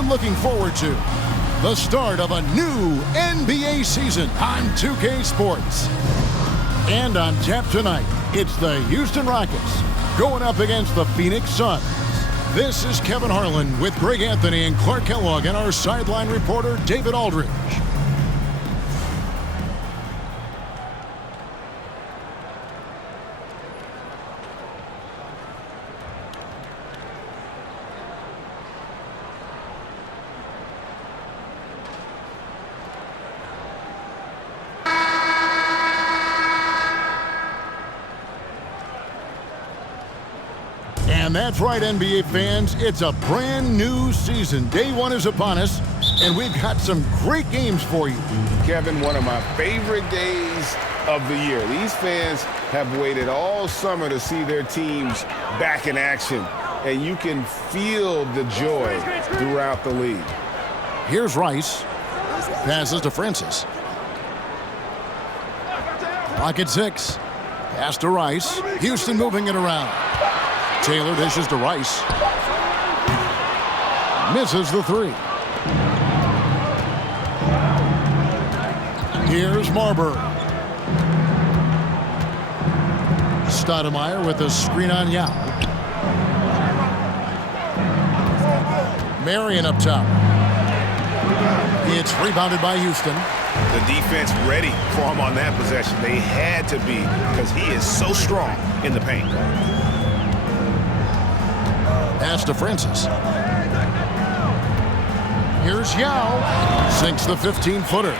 you're looking forward to. The start of a new NBA season on 2K Sports. And on tap tonight, it's the Houston Rockets going up against the Phoenix Suns. This is Kevin Harlan with Greg Anthony and Clark Kellogg and our sideline reporter, David Aldridge. And that's right, NBA fans. It's a brand new season. Day one is upon us, and we've got some great games for you. Kevin, one of my favorite days of the year. These fans have waited all summer to see their teams back in action, and you can feel the joy throughout the league. Here's Rice. Passes to Francis. Pocket 6. Pass to Rice. Houston moving it around. Taylor dishes to Rice. Misses the three. Here's Marbury. Stoudemire with the screen on Yao. Marion up top. It's rebounded by Houston. The defense ready for him on that possession. They had to be because he is so strong in the paint. Pass to Francis. Here's Yao. Sinks the 15-footer.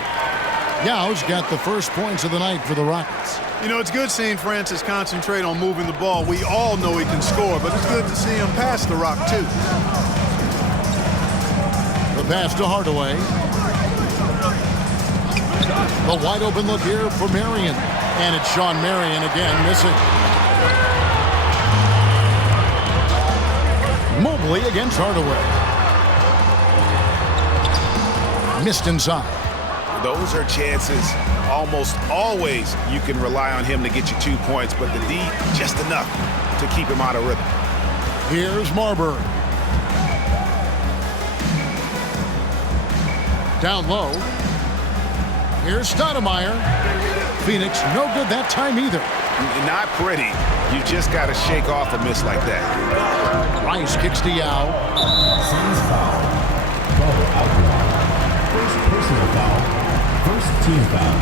Yao's got the first points of the night for the Rockets. You know, it's good seeing Francis concentrate on moving the ball. We all know he can score, but it's good to see him pass the rock, too. The pass to Hardaway. The wide open look here for Marion. And it's Sean Marion again missing. Mobley against Hardaway. Missed inside. Those are chances almost always you can rely on him to get you 2 points, but the D just enough to keep him out of rhythm. Here's Marbury. Down low. Here's Stoudemire. Phoenix no good that time either. Not pretty. You just got to shake off a miss like that. Rice kicks to Yao. Suns foul. Double outlawed. First personal foul. First team foul.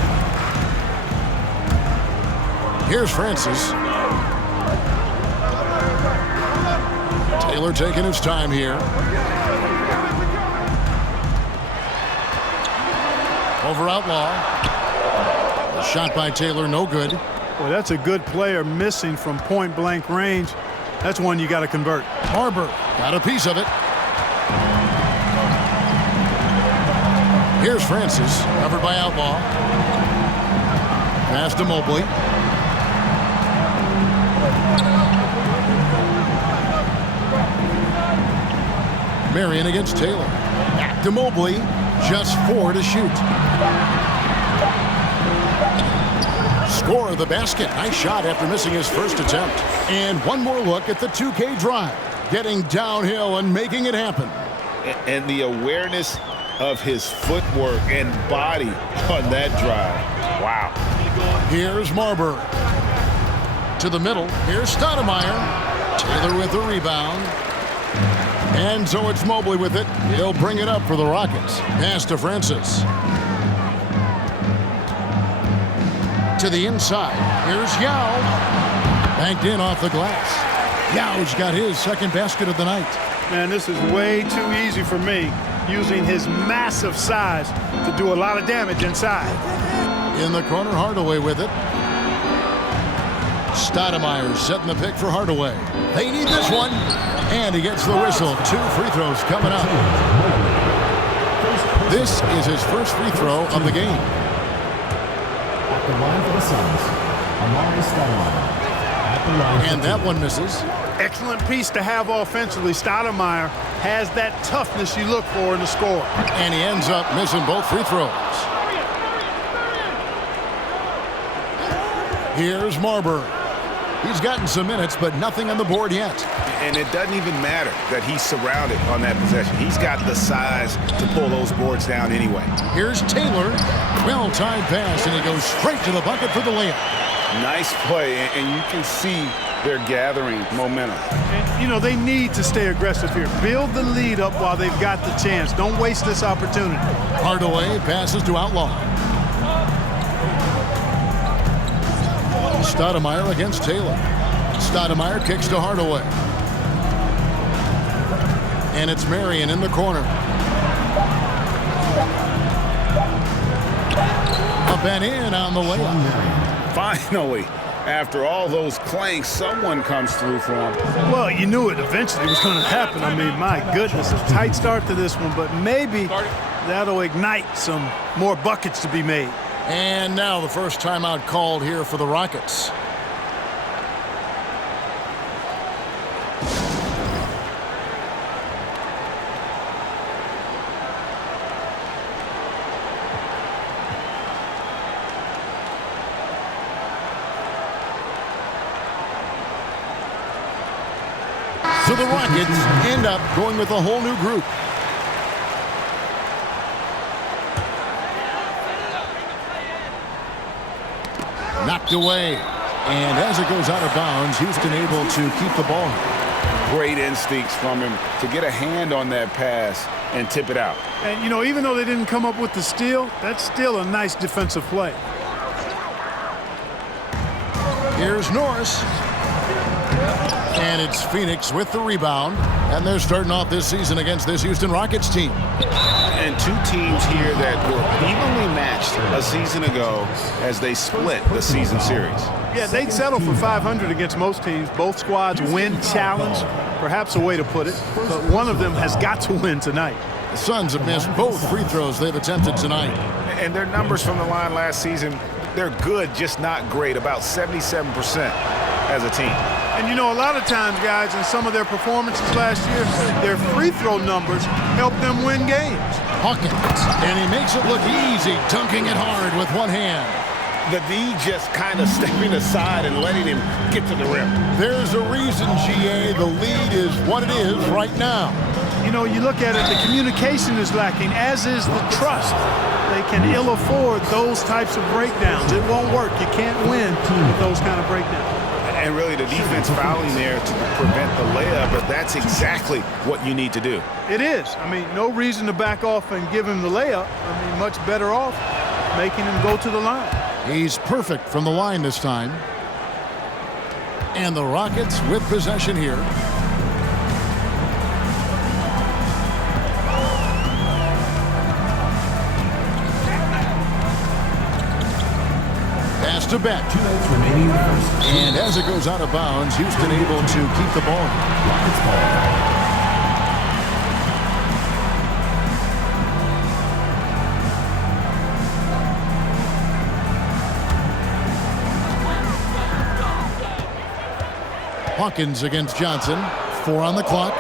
Here's Francis. Taylor taking his time here. Over Outlaw. The shot by Taylor, no good. Well, that's a good player missing from point-blank range. That's one you got to convert. Marbury got a piece of it. Here's Francis, covered by Outlaw. Pass to Mobley. Marion against Taylor. Back to Mobley. Just 4 to shoot. Score of the basket. Nice shot after missing his first attempt. And one more look at the 2K drive. Getting downhill and making it happen. And the awareness of his footwork and body on that drive. Wow. Here's Marbury. To the middle. Here's Stoudemire. Taylor with the rebound. And so it's Mobley with it. He'll bring it up for the Rockets. Pass to Francis. To the inside. Here's Yao. Banked in off the glass. Yao's got his second basket of the night. Man, this is way too easy for me, using his massive size to do a lot of damage inside. In the corner, Hardaway with it. Stoudemire setting the pick for Hardaway. They need this one. And he gets the whistle. 2 free throws coming up. This is his first free throw of the game. At the line for the Suns, Amari Stoudemire. At the line. And that one misses. Excellent piece to have offensively. Stoudemire has that toughness you look for in the score. And he ends up missing both free throws. Here's Marbury. He's gotten some minutes, but nothing on the board yet. And it doesn't even matter that he's surrounded on that possession. He's got the size to pull those boards down anyway. Here's Taylor. Well-timed pass, and he goes straight to the bucket for the layup. Nice play, and you can see they're gathering momentum. And, you know, they need to stay aggressive here. Build the lead up while they've got the chance. Don't waste this opportunity. Hardaway passes to Outlaw. Stoudemire against Taylor. Stoudemire kicks to Hardaway. And it's Marion in the corner. Up and in on the layup. Finally, after all those clanks, someone comes through for him. Well, you knew it eventually was going to happen. I mean, my goodness, a tight start to this one, but maybe that'll ignite some more buckets to be made. And now the first timeout called here for the Rockets. So the Rockets end up going with a whole new group. Knocked away. And as it goes out of bounds, Houston able to keep the ball. Great instincts from him to get a hand on that pass and tip it out. And, you know, even though they didn't come up with the steal, that's still a nice defensive play. Here's Norris. And it's Phoenix with the rebound. And they're starting off this season against this Houston Rockets team. And two teams here that were evenly matched a season ago as they split the season series. Yeah, they'd settle for 500 against most teams. Both squads win challenge, perhaps a way to put it. But one of them has got to win tonight. The Suns have missed both free throws they've attempted tonight. And their numbers from the line last season, they're good, just not great, about 77% as a team. And, you know, a lot of times, guys, in some of their performances last year, their free throw numbers help them win games. Hawkins, and he makes it look easy, dunking it hard with one hand. The D just kind of stepping aside and letting him get to the rim. There's a reason, GA, the lead is what it is right now. You know, you look at it, the communication is lacking, as is the trust. They can ill afford those types of breakdowns. It won't work. You can't win with those kind of breakdowns. And really the defense fouling there to prevent the layup, but that's exactly what you need to do. It is. I mean, no reason to back off and give him the layup. I mean, much better off making him go to the line. He's perfect from the line this time. And the Rockets with possession here. Pass to Beck. 2 minutes remaining in the first. And as it goes out of bounds, Houston able to keep the ball. Rockets ball. Hawkins against Johnson. 4 on the clock.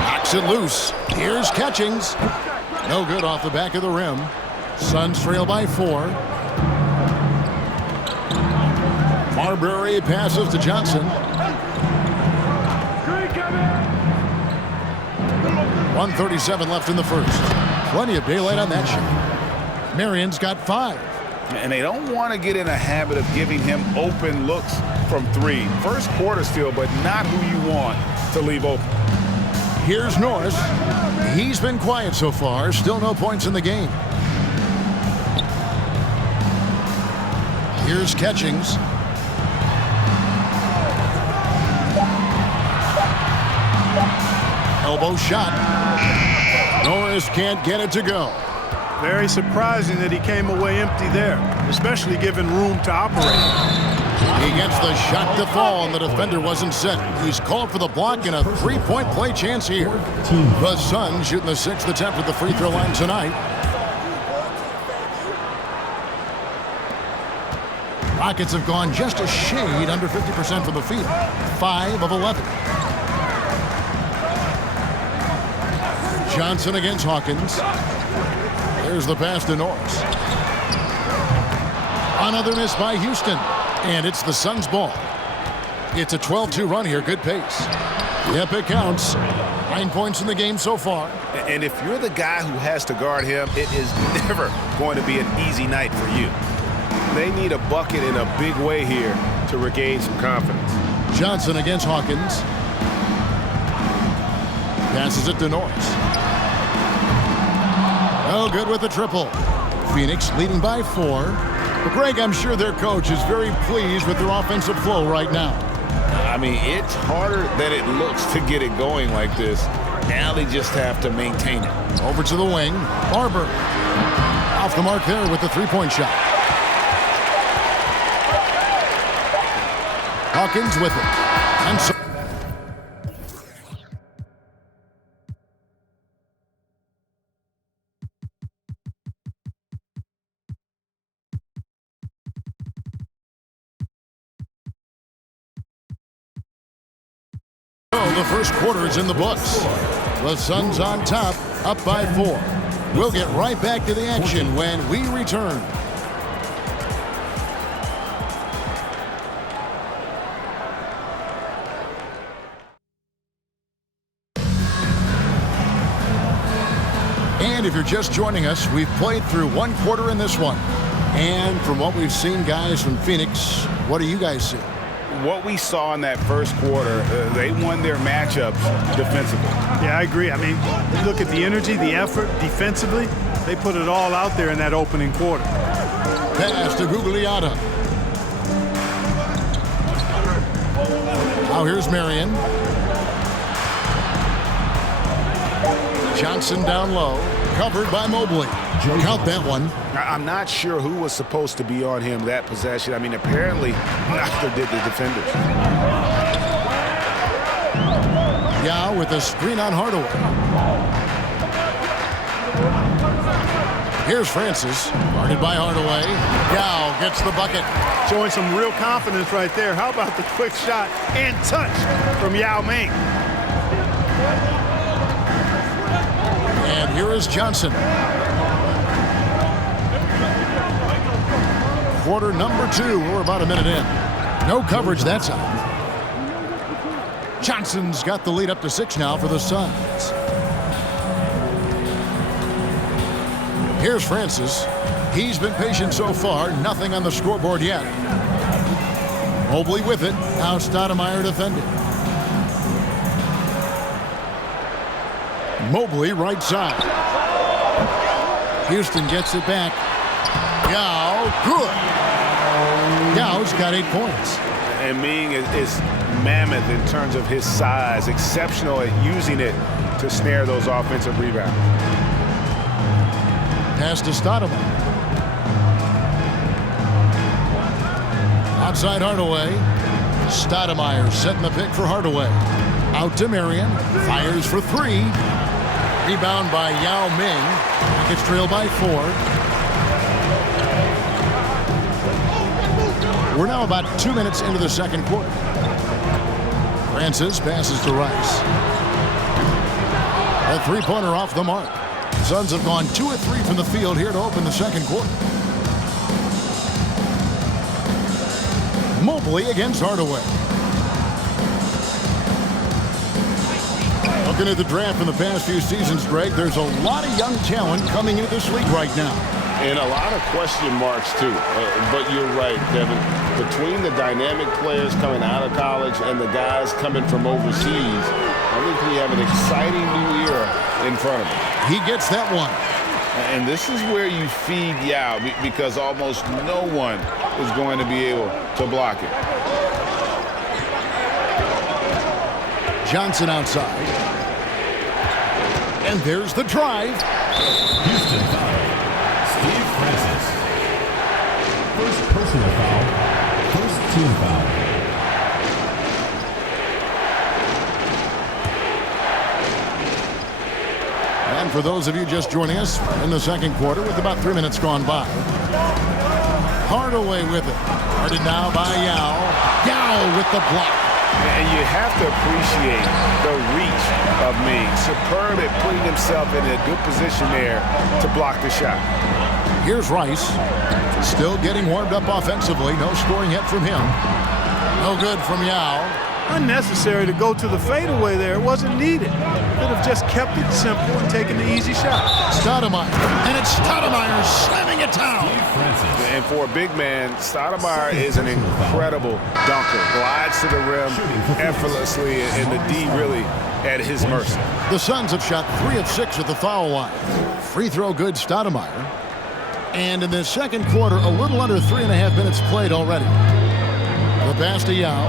Knocks it loose. Here's Catchings. No good off the back of the rim. Suns trail by 4. Marbury passes to Johnson. 1:37 left in the first. Plenty of daylight on that shot. Marion's got 5. And they don't want to get in a habit of giving him open looks from 3. First quarter still, but not who you want to leave open. Here's Norris. He's been quiet so far. Still no points in the game. Here's Catchings. Elbow shot. Norris can't get it to go. Very surprising that he came away empty there, especially given room to operate. He gets the shot to fall, and the defender wasn't set. He's called for the block and a 3-point play chance here. The Suns shooting the 6th attempt at the free throw line tonight. Rockets have gone just a shade under 50% from the field. 5 of 11. Johnson against Hawkins. There's the pass to Norris. Another miss by Houston. And it's the Suns' ball. It's a 12-2 run here. Good pace. Yep, it counts. 9 points in the game so far. And if you're the guy who has to guard him, it is never going to be an easy night for you. They need a bucket in a big way here to regain some confidence. Johnson against Hawkins. Passes it to Norris. Oh, good with the triple. Phoenix leading by 4. But Greg, I'm sure their coach is very pleased with their offensive flow right now. I mean, it's harder than it looks to get it going like this. Now they just have to maintain it. Over to the wing. Marbury. Off the mark there with the three-point shot. Hawkins with it. And so the first quarter is in the books. The Suns on top, up by 4. We'll get right back to the action when we return. And if you're just joining us, we've played through one quarter in this one. And from what we've seen, guys, from Phoenix, what do you guys see? What we saw in that first quarter, they won their matchups defensively. Yeah, I agree. I mean, you look at the energy, the effort defensively, they put it all out there in that opening quarter. Pass to Gugliotta. Now here's Marion. Johnson down low, covered by Mobley. Count that one. I'm not sure who was supposed to be on him that possession. I mean, apparently, neither did the defenders. Yao with a screen on Hardaway. Here's Francis, guarded by Hardaway. Yao gets the bucket. Showing some real confidence right there. How about the quick shot and touch from Yao Ming? And here is Johnson. Quarter number 2. We're about a minute in. No coverage that side. Johnson's got the lead up to 6 now for the Suns. Here's Francis. He's been patient so far. Nothing on the scoreboard yet. Mobley with it. Now Stoudemire defending. Mobley right side. Houston gets it back. Yao, good. Yao's got 8 points. And Ming is mammoth in terms of his size, exceptional at using it to snare those offensive rebounds. Pass to Stoudemire. Outside Hardaway. Stoudemire setting the pick for Hardaway. Out to Marion. Fires for 3. Rebound by Yao Ming. Gets trailed by 4. We're now about 2 minutes into the second quarter. Francis passes to Rice. A three-pointer off the mark. Suns have gone 2 of 3 from the field here to open the second quarter. Mobley against Hardaway. Looking at the draft in the past few seasons, Greg, there's a lot of young talent coming into this league right now. And a lot of question marks, too. But you're right, Devin. Between the dynamic players coming out of college and the guys coming from overseas, I think we have an exciting new era in front of us. He gets that one. And this is where you feed Yao because almost no one is going to be able to block it. Johnson outside. And there's the drive. Houston foul. Steve Francis. First personal foul. First team foul. And for those of you just joining us in the second quarter with about 3 minutes gone by. Hardaway with it. Guarded now by Yao. Yao with the block. And you have to appreciate the reach of Ming. Superb at putting himself in a good position there to block the shot. Here's Rice. Still getting warmed up offensively. No scoring yet from him. No good from Yao. Unnecessary to go to the fadeaway there. It wasn't needed. Could have just kept it simple and taken the easy shot. Stoudemire. And it's Stoudemire slamming it down. And for a big man, Stoudemire is an incredible dunker. Glides to the rim effortlessly, and the D really at his mercy. The Suns have shot 3 of 6 at the foul line. Free throw good, Stoudemire. And in the second quarter, a little under 3.5 minutes played already. The pass to Yao.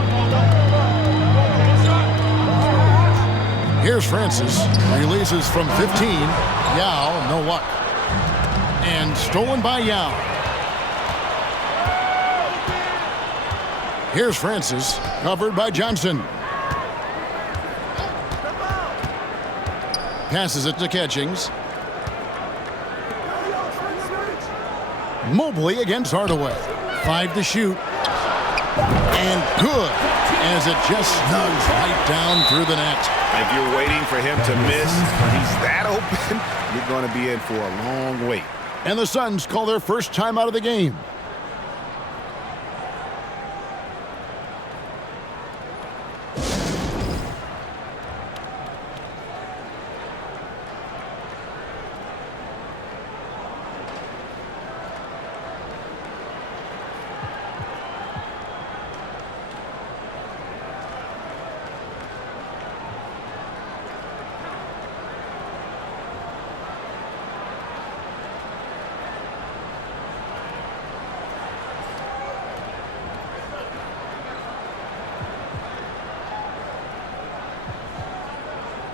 Here's Francis. Releases from 15. Yao, no luck. And stolen by Yao. Here's Francis. Covered by Johnson. Passes it to Catchings. Mobley against Hardaway. 5 to shoot. And good, as it just snugs right down through the net. If you're waiting for him to miss, when he's that open, you're going to be in for a long wait. And the Suns call their first time out of the game.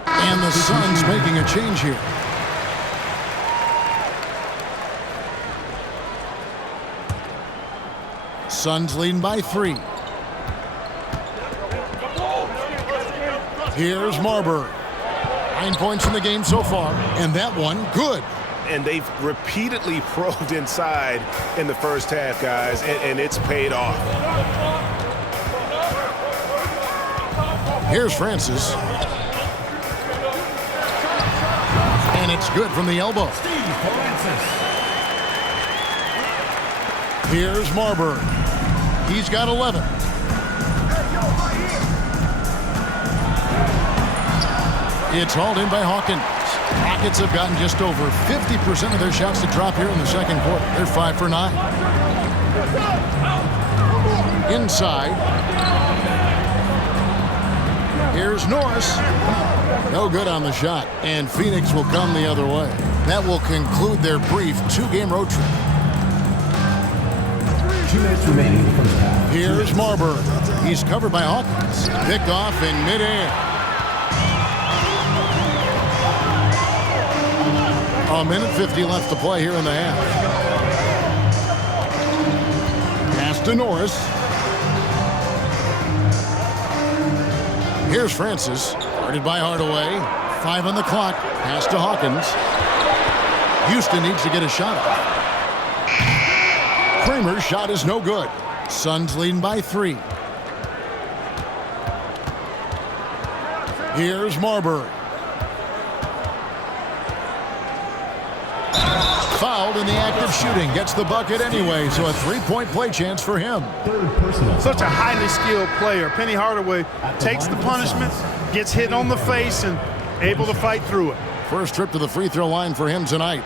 And the Suns making a change here. Suns leading by 3. Here's Marbury. 9 points in the game so far, and that one good. And they've repeatedly probed inside in the first half, guys, and it's paid off. Here's Francis. And it's good from the elbow. Here's Marbury. He's got 11. It's hauled in by Hawkins. Rockets have gotten just over 50% of their shots to drop here in the second quarter. They're 5 for 9. Inside. Here's Norris. No good on the shot, and Phoenix will come the other way. That will conclude their brief 2-game road trip. 2 minutes remaining in the first half. Here's Marbury. He's covered by Hawkins. Picked off in midair. A minute 50 left to play here in the half. Pass to Norris. Here's Francis. Guarded by Hardaway. 5 on the clock. Pass to Hawkins. Houston needs to get a shot off. Kramer's shot is no good. Suns leading by 3. Here's Marbury. Fouled in the act of shooting. Gets the bucket anyway, so a 3-point play chance for him. Such a highly skilled player. Penny Hardaway takes the punishment, gets hit on the face, and able to fight through it. First trip to the free throw line for him tonight.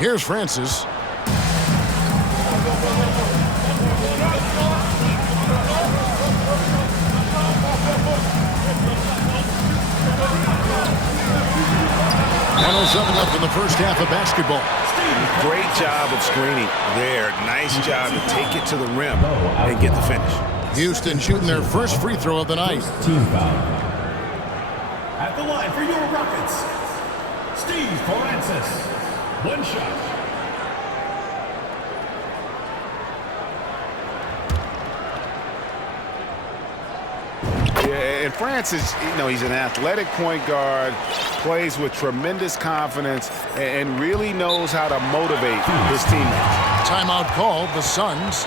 Here's Francis. Left in the first half of basketball. Great job of screening there. Nice job to take it to the rim and get the finish. Houston shooting their first free throw of the night. Team foul. At the line for your Rockets, Steve Francis. 1 shot. And Francis, he's an athletic point guard, plays with tremendous confidence, and really knows how to motivate his teammates. Timeout called, the Suns.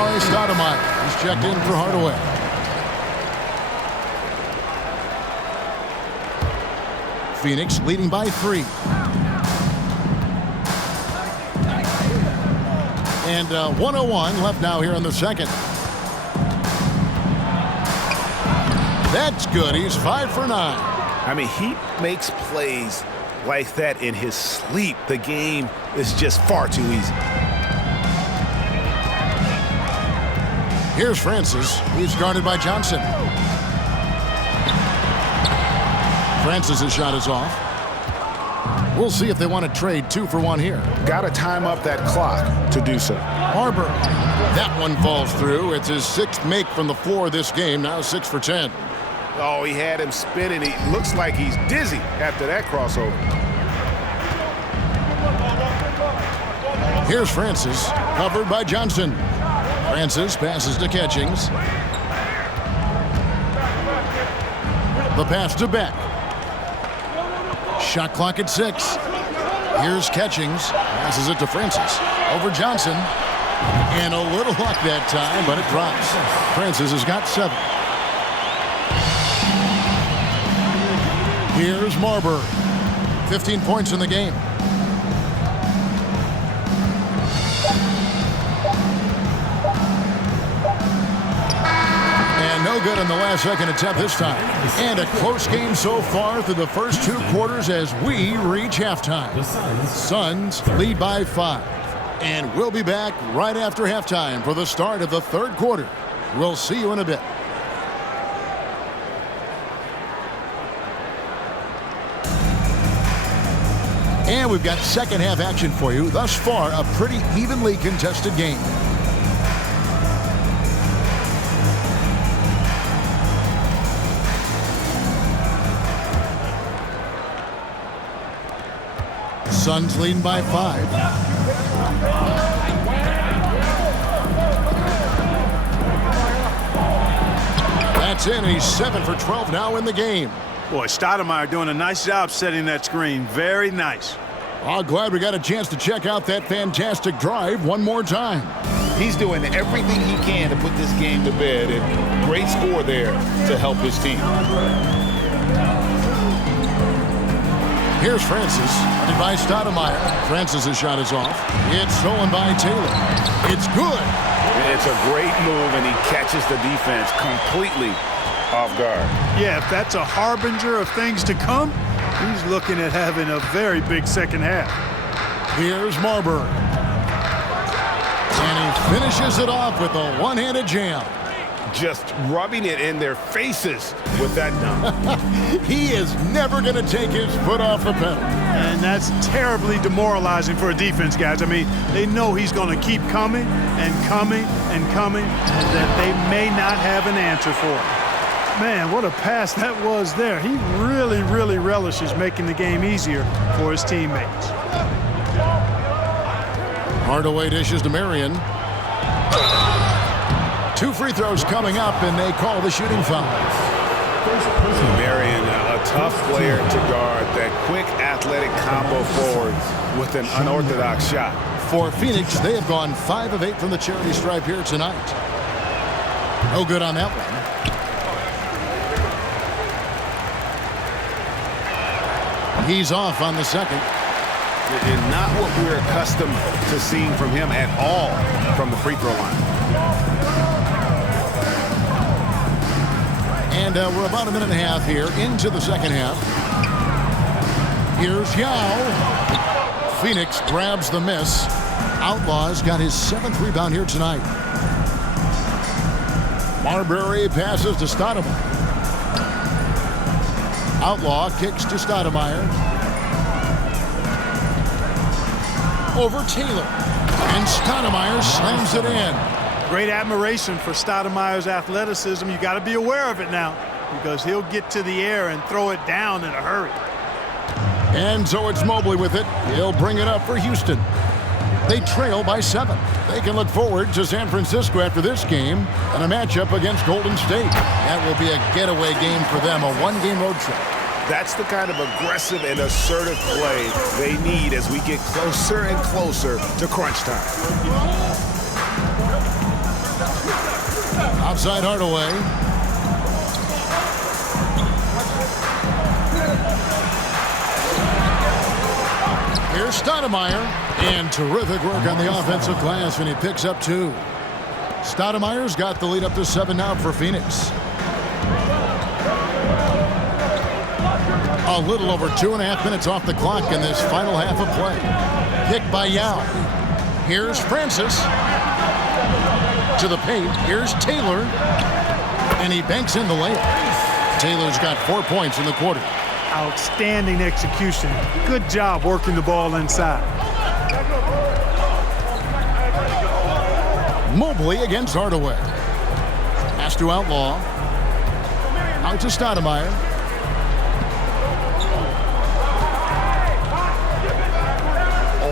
Amar'e Stoudemire. He's checked in for Hardaway. Phoenix leading by 3. And 1:01 left now here in the second. That's good. He's 5 for 9. I mean, he makes plays like that in his sleep. The game is just far too easy. Here's Francis. He's guarded by Johnson. Francis's shot is off. We'll see if they want to trade 2 for 1 here. Got to time up that clock to do so. Marbury. That one falls through. It's his 6th make from the floor this game. Now 6 for 10. Oh, he had him spinning. He looks like he's dizzy after that crossover. Here's Francis, covered by Johnson. Francis passes to Catchings. The pass to Beck. Shot clock at 6. Here's Catchings. Passes it to Francis. Over Johnson. And a little luck that time, but it drops. Francis has got 7. Here's Marbury. 15 points in the game. And no good on the last second attempt this time. And a close game so far through the first 2 quarters as we reach halftime. Suns lead by 5. And we'll be back right after halftime for the start of the 3rd quarter. We'll see you in a bit. And we've got second half action for you. Thus far, a pretty evenly contested game. Suns leading by 5. That's in. He's 7 for 12 now in the game. Boy, Stoudemire doing a nice job setting that screen. Very nice. Oh, glad we got a chance to check out that fantastic drive one more time. He's doing everything he can to put this game to bed, and great score there to help his team. Here's Francis, guarded by Stoudemire. Francis's shot is off. It's stolen by Taylor. It's good. It's a great move, and he catches the defense completely off guard. Yeah, if that's a harbinger of things to come, he's looking at having a very big second half. Here's Marbury. And he finishes it off with a one-handed jam. Just rubbing it in their faces with that dunk. He is never going to take his foot off the pedal. And that's terribly demoralizing for a defense, guys. I mean, they know he's going to keep coming and coming and coming, and that they may not have an answer for it. Man, what a pass that was there. He really, really relishes making the game easier for his teammates. Hardaway dishes to Marion. 2 free throws coming up, and they call the shooting foul. Marion, a tough player to guard. That quick, athletic combo forward with an unorthodox shot. For Phoenix, they have gone 5 of 8 from the charity stripe here tonight. No good on that one. He's off on the second. And not what we're accustomed to seeing from him at all from the free throw line. And we're about a minute and a half here into the second half. Here's Yao. Phoenix grabs the miss. Outlaw's got his 7th rebound here tonight. Marbury passes to Stoudemire. Outlaw kicks to Stoudemire. Over Taylor. And Stoudemire slams it in. Great admiration for Stoudemire's athleticism. You got to be aware of it now, because he'll get to the air and throw it down in a hurry. And so it's Mobley with it. He'll bring it up for Houston. They trail by 7. They can look forward to San Francisco after this game and a matchup against Golden State. That will be a getaway game for them, a 1-game road trip. That's the kind of aggressive and assertive play they need as we get closer and closer to crunch time. Outside Hardaway. Here's Stoudemire. And terrific work on the offensive glass, and he picks up 2. Stoudemire's got the lead up to 7 now for Phoenix. A little over 2.5 minutes off the clock in this final half of play. Pick by Yao. Here's Francis. To the paint. Here's Taylor. And he banks in the layup. Taylor's got 4 points in the quarter. Outstanding execution. Good job working the ball inside. Mobley against Hardaway. Has to Outlaw. Out to Stoudemire.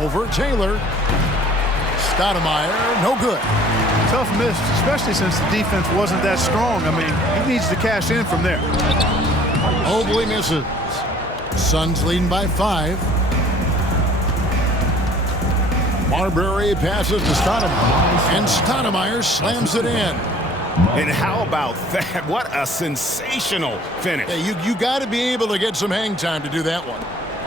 Over Taylor. Stoudemire, no good. Tough miss, especially since the defense wasn't that strong. I mean, he needs to cash in from there. Mobley misses. Suns leading by 5. Marbury passes to Stoudemire, and Stoudemire slams it in. And how about that? What a sensational finish. Hey, you got to be able to get some hang time to do that one.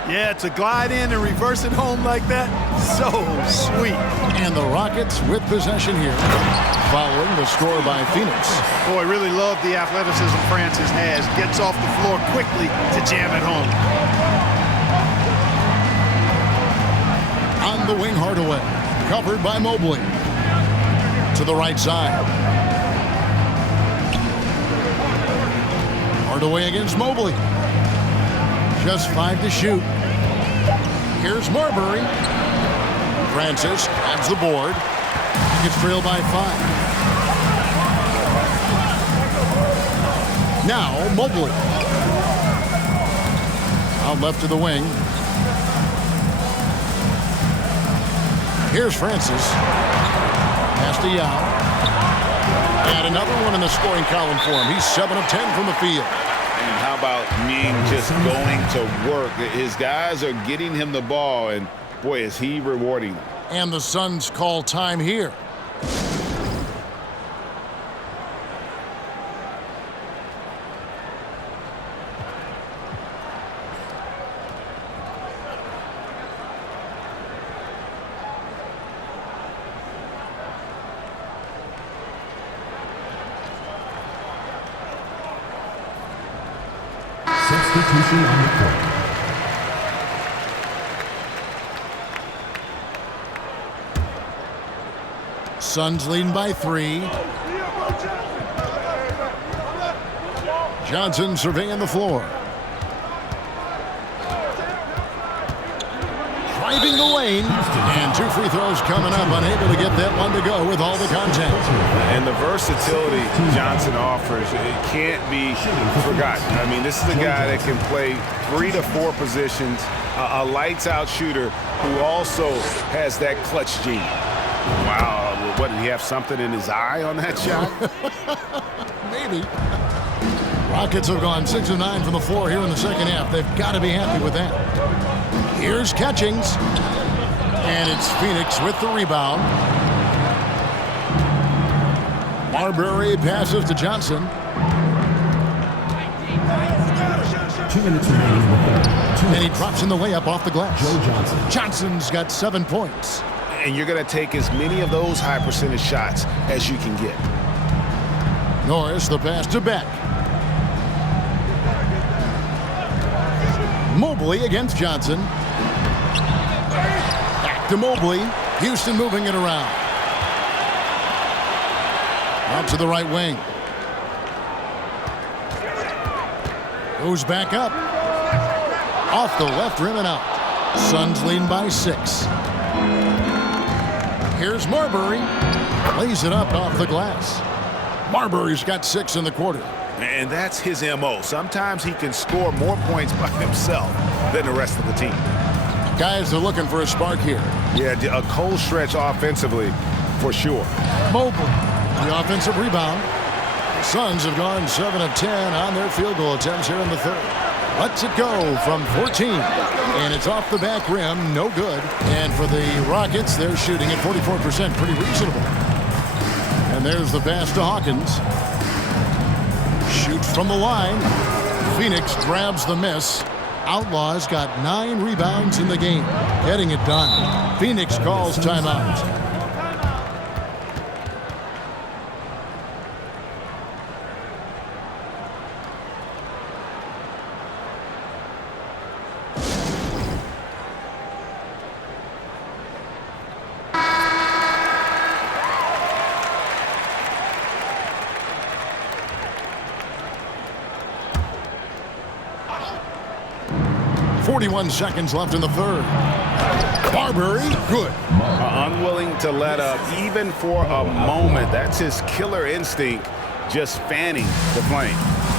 Yeah, to glide in and reverse it home like that, so sweet. And the Rockets with possession here, following the score by Phoenix. Boy, really love the athleticism Francis has. Gets off the floor quickly to jam it home. On the wing, Hardaway, covered by Mobley. To the right side. Hardaway against Mobley. Just 5 to shoot. Here's Marbury. Francis grabs the board. Gets trailed by 5. Now Mobley. Out left to the wing. Here's Francis. Pass to Yao. And another one in the scoring column for him. He's 7 of 10 from the field. And how about Ming just going to work? His guys are getting him the ball, and boy, is he rewarding them. And the Suns call time here. Substitution on the court. Suns leading by 3. Johnson surveying the floor. Driving the lane. And 2 free throws coming up. Unable to get that one to go with all the contact. And the versatility Johnson offers, it can't be forgotten. I mean, this is a guy that can play 3 to 4 positions, a lights-out shooter who also has that clutch gene. Wow. What, did he have something in his eye on that shot? Maybe. Rockets have gone 6 of 9 from the floor here in the second half. They've got to be happy with that. Here's Catchings. And it's Phoenix with the rebound. Marbury passes to Johnson. 2 minutes remaining in the third. And he drops in the layup off the glass. Joe Johnson. Johnson's got 7 points. And you're going to take as many of those high percentage shots as you can get. Norris, the pass to Beck. Mobley against Johnson. Back to Mobley. Houston moving it around. Out to the right wing. Goes back up. Off the left rim and out. Suns leading by 6. Here's Marbury. Lays it up off the glass. Marbury's got 6 in the quarter. And that's his M.O. Sometimes he can score more points by himself than the rest of the team. Guys are looking for a spark here. Yeah, a cold stretch offensively for sure. Mobley, the offensive rebound. The Suns have gone 7 of 10 on their field goal attempts here in the third. Lets it go from 14. And it's off the back rim, no good. And for the Rockets, they're shooting at 44%, pretty reasonable. And there's the pass to Hawkins. Shoots from the line. Phoenix grabs the miss. Outlaws got 9 rebounds in the game, getting it done. Phoenix calls timeout. Seconds left in the third. Marbury, good. Unwilling to let up even for a moment. That's his killer instinct, just fanning the flame.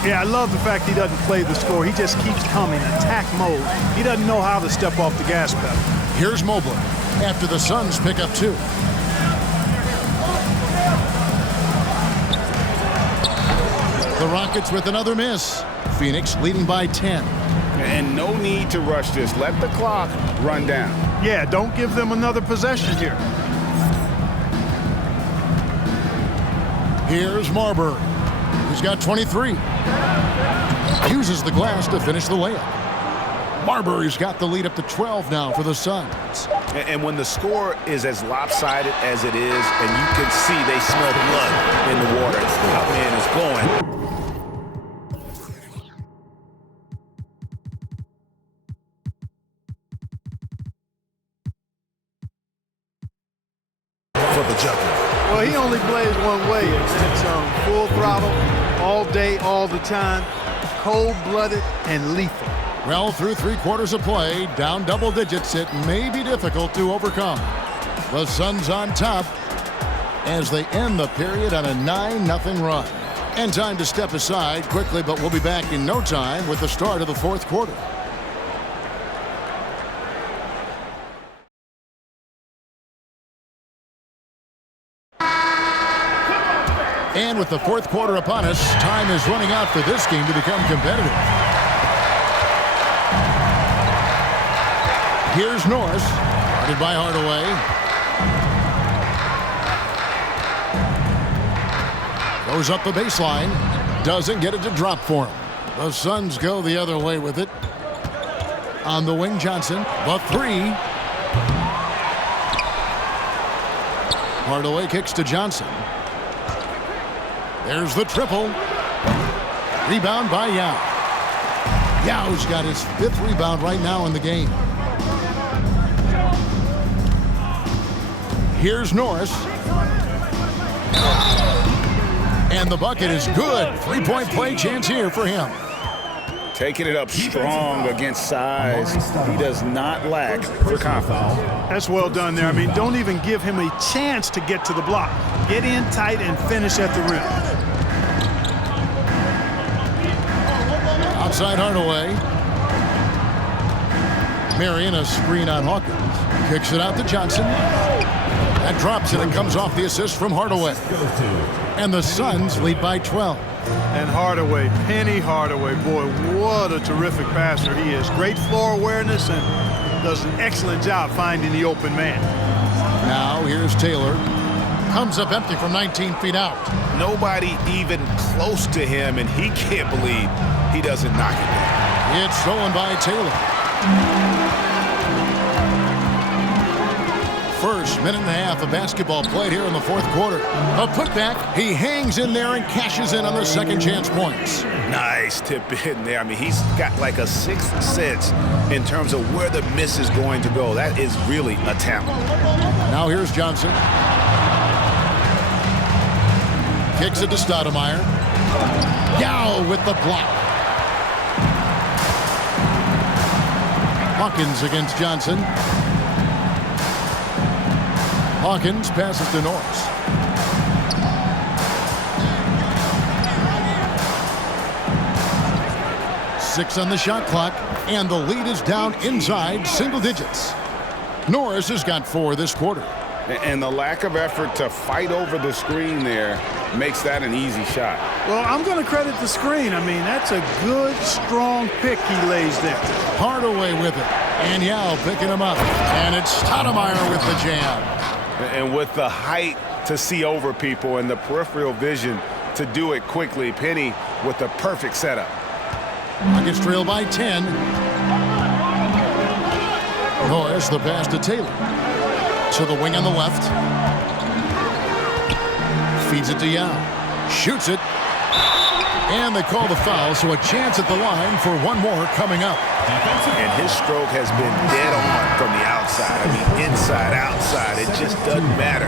Yeah, I love the fact he doesn't play the score. He just keeps coming, attack mode. He doesn't know how to step off the gas pedal. Here's Mobley after the Suns pick up 2. The Rockets with another miss. Phoenix leading by 10. And no need to rush this. Let the clock run down. Yeah, don't give them another possession here. Here's Marbury. He's got 23. Uses the glass to finish the layup. Marbury's got the lead up to 12 now for the Suns. And when the score is as lopsided as it is, and you can see they smell blood in the water, that man is going. Well, he only plays one way. It's full throttle, all day, all the time, cold-blooded and lethal. Well, through 3 quarters of play, down double digits, it may be difficult to overcome. The Suns on top as they end the period on a 9-0 run. And time to step aside quickly, but we'll be back in no time with the start of the 4th quarter. And with the 4th quarter upon us, time is running out for this game to become competitive. Here's Norris, guarded by Hardaway. Goes up the baseline, doesn't get it to drop for him. The Suns go the other way with it. On the wing, Johnson, the 3. Hardaway kicks to Johnson. There's the triple. Rebound by Yao. Yao's got his 5th rebound right now in the game. Here's Norris. And the bucket is good. 3-point play chance here for him. Taking it up strong against size. He does not lack for confidence. That's well done there. I mean, don't even give him a chance to get to the block. Get in tight and finish at the rim. Outside Hardaway. Marion, a screen on Hawkins. Kicks it out to Johnson. That drops it and comes off the assist from Hardaway. And the Suns lead by 12. And Hardaway, Penny Hardaway, boy, what a terrific passer he is. Great floor awareness and does an excellent job finding the open man. Now here's Taylor. Comes up empty from 19 feet out. Nobody even close to him, and he can't believe he doesn't knock it down. It's stolen by Taylor. First minute and a half of basketball played here in the 4th quarter. A putback. He hangs in there and cashes in on the second chance points. Nice tip in there. I mean, he's got like a 6th sense in terms of where the miss is going to go. That is really a talent. Now here's Johnson. Kicks it to Stoudemire. Yao with the block. Hawkins against Johnson. Hawkins passes to Norris. Six on the shot clock, and the lead is down inside single digits. Norris has got 4 this quarter. And the lack of effort to fight over the screen there makes that an easy shot. Well, I'm going to credit the screen. I mean, that's a good, strong pick he lays there. Hardaway with it, and Yao picking him up. And it's Stoudemire with the jam. And with the height to see over people and the peripheral vision to do it quickly. Penny with the perfect setup. Rockets trail by 10. Norris the pass to Taylor. To the wing on the left. Feeds it to Yao. Shoots it. And they call the foul, so a chance at the line for one more coming up. And his stroke has been dead on from the outside. I mean, inside, outside, it just doesn't matter.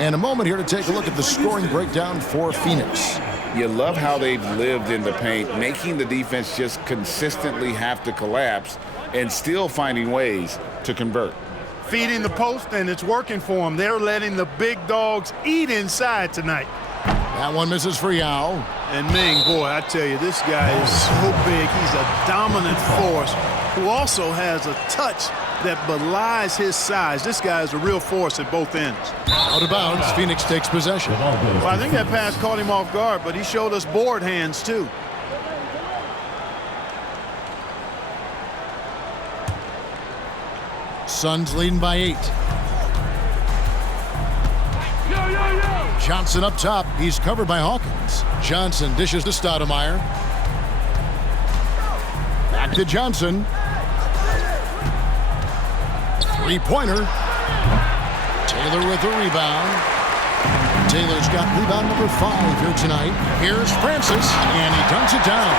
And a moment here to take a look at the scoring breakdown for Phoenix. You love how they've lived in the paint, making the defense just consistently have to collapse and still finding ways to convert. Feeding the post, and it's working for them. They're letting the big dogs eat inside tonight. That one misses for Yao. And Ming, boy, I tell you, this guy is so big. He's a dominant force who also has a touch that belies his size. This guy is a real force at both ends. Out of bounds, Phoenix takes possession. Well, I think that pass caught him off guard, but he showed us board hands, too. Suns leading by 8. Johnson up top. He's covered by Hawkins. Johnson dishes to Stoudemire. Back to Johnson. Three-pointer. Taylor with the rebound. Taylor's got rebound number 5 here tonight. Here's Francis, and he dunks it down.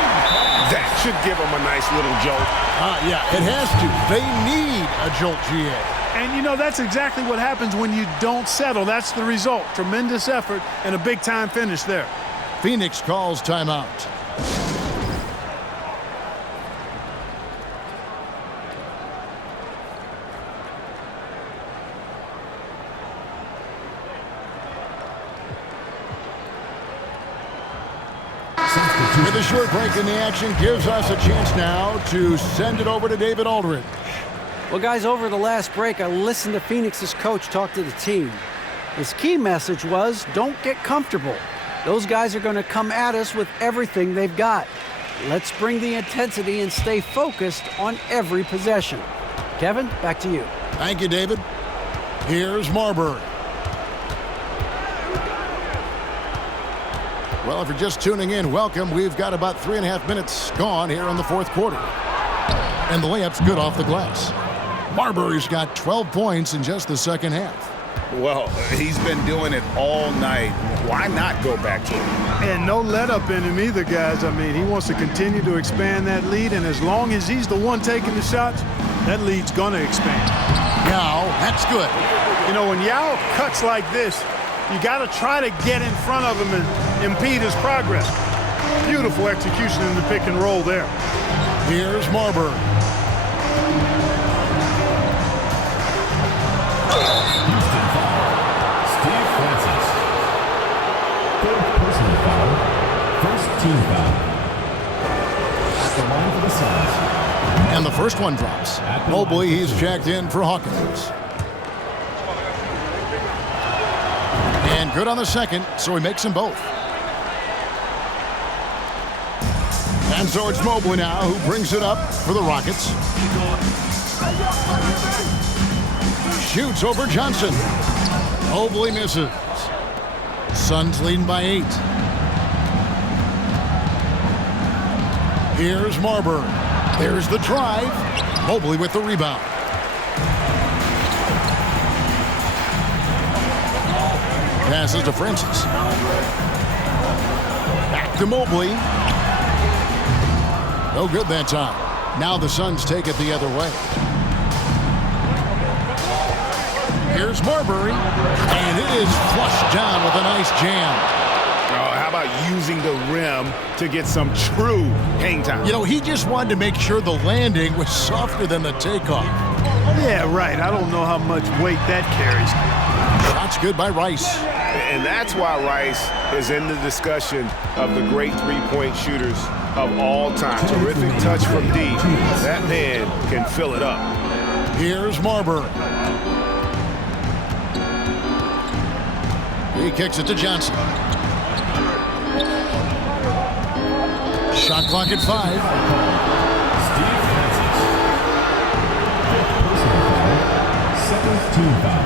That should give him a nice little jolt. Yeah, it has to. They need a jolt, GA. And, you know, that's exactly what happens when you don't settle. That's the result. Tremendous effort and a big-time finish there. Phoenix calls timeout. With a short break in the action gives us a chance now to send it over to David Aldridge. Well, guys, over the last break, I listened to Phoenix's coach talk to the team. His key message was, don't get comfortable. Those guys are going to come at us with everything they've got. Let's bring the intensity and stay focused on every possession. Kevin, back to you. Thank you, David. Here's Marbury. Well, if you're just tuning in, welcome. We've got about 3.5 minutes gone here in the fourth quarter. And the layup's good off the glass. Marbury's got 12 points in just the second half. Well, he's been doing it all night. Why not go back to him? And no let-up in him either, guys. I mean, he wants to continue to expand that lead, and as long as he's the one taking the shots, that lead's going to expand. Yao, that's good. You know, when Yao cuts like this, you got to try to get in front of him and impede his progress. Beautiful execution in the pick and roll there. Here's Marbury. Houston foul. Steve Francis. Third personal foul. First team foul. At the line for the Suns. And the first one drops. Mobley, he's checked in for Hawkins. And good on the second, so he makes them both. And so it's Mobley now who brings it up for the Rockets. Shoots over Johnson. Mobley misses. Suns leading by 8. Here's Marbury. There's the drive. Mobley with the rebound. Passes to Francis. Back to Mobley. No good that time. Now the Suns take it the other way. Here's Marbury. And it is flushed down with a nice jam. Oh, how about using the rim to get some true hang time? You know, he just wanted to make sure the landing was softer than the takeoff. Yeah, right. I don't know how much weight that carries. Shot's good by Rice. And that's why Rice is in the discussion of the great three-point shooters of all time. Terrific touch from deep. That man can fill it up. Here's Marbury. He kicks it to Johnson. Shot clock at 5. Steve Francis. Fifth personal foul. Second team foul.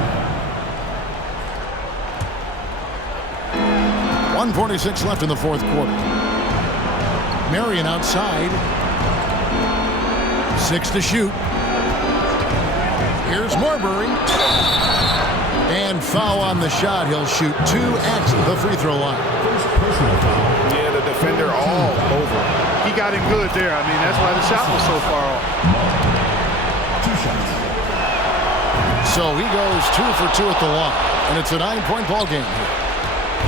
1:46 left in the fourth quarter. Marion outside. 6 to shoot. Here's Marbury. And foul on the shot. He'll shoot 2 at the free throw line. Yeah, the defender all over. He got him good there. I mean, that's why the shot was so far off. 2 shots. So he goes 2 for 2 at the line. And it's a 9-point ball game here.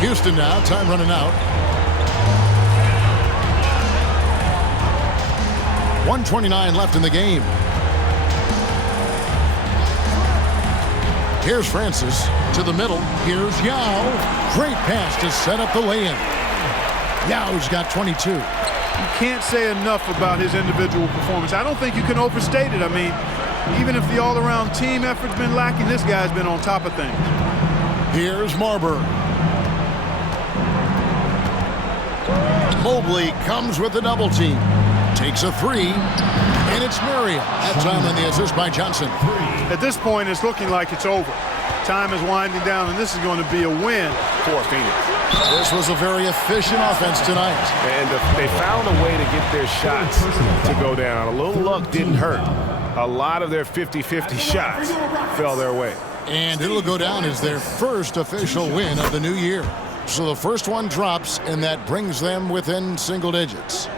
Houston now, time running out. 1:29 left in the game. Here's Francis to the middle. Here's Yao. Great pass to set up the lay-in. Yao's got 22. You can't say enough about his individual performance. I don't think you can overstate it. I mean, even if the all-around team effort's been lacking, this guy's been on top of things. Here's Marbury. Mobley comes with the double team. Takes a 3, and it's Marion. That time on the assist by Johnson. At this point, it's looking like it's over. Time is winding down, and this is going to be a win For Phoenix. This was a very efficient offense tonight. And they found a way to get their shots to go down. A little luck didn't hurt. A lot of their 50-50 shots fell their way. And it'll go down as their first official win of the new year. So the first one drops, and that brings them within single digits.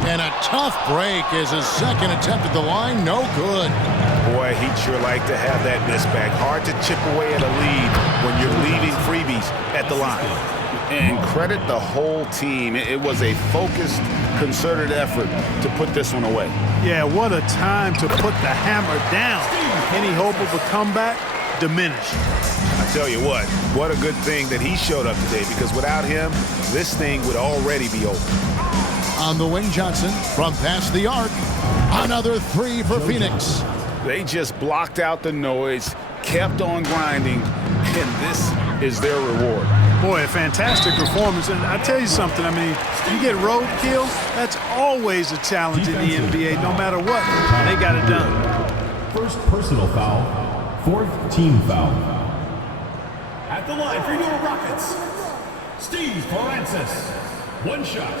And a tough break is his second attempt at the line. No good. Boy, he'd sure like to have that miss back. Hard to chip away at a lead when you're leaving freebies at the line. And credit the whole team. It was a focused, concerted effort to put this one away. Yeah, what a time to put the hammer down. Any hope of a comeback diminished. I tell you what a good thing that he showed up today, because without him, this thing would already be over. On the wing, Johnson from past the arc. Another 3 for Phoenix. They just blocked out the noise, kept on grinding, and this is their reward. Boy, a fantastic performance. And I tell you something, I mean, you get roadkill, that's always a challenge in the NBA. No matter what, they got it done. First personal foul, 4th team foul. At the line for your Rockets, Steve Francis. 1 shot.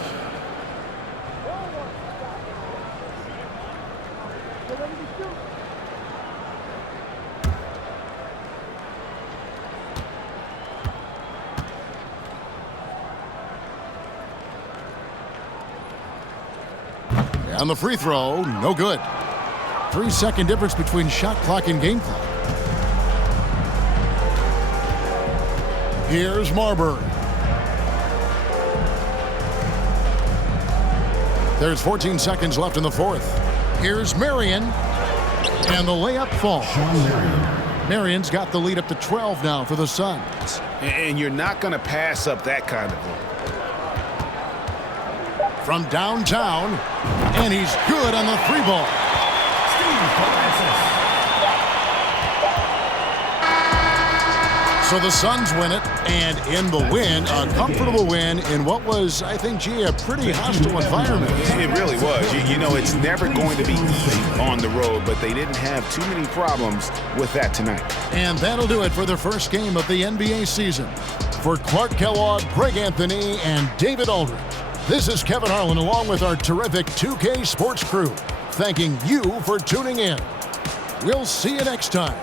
On the free throw, no good. 3-second difference between shot clock and game clock. Here's Marbury. There's 14 seconds left in the fourth. Here's Marion. And the layup falls. Marion's got the lead up to 12 now for the Suns. And you're not going to pass up that kind of one. From downtown, and he's good on the 3-ball. So the Suns win it, and in the win, a comfortable win in what was, I think, gee, a pretty hostile environment. It really was. You know, it's never going to be easy on the road, but they didn't have too many problems with that tonight. And that'll do it for the first game of the NBA season. For Clark Kellogg, Greg Anthony, and David Aldridge, this is Kevin Harlan along with our terrific 2K Sports crew, thanking you for tuning in. We'll see you next time.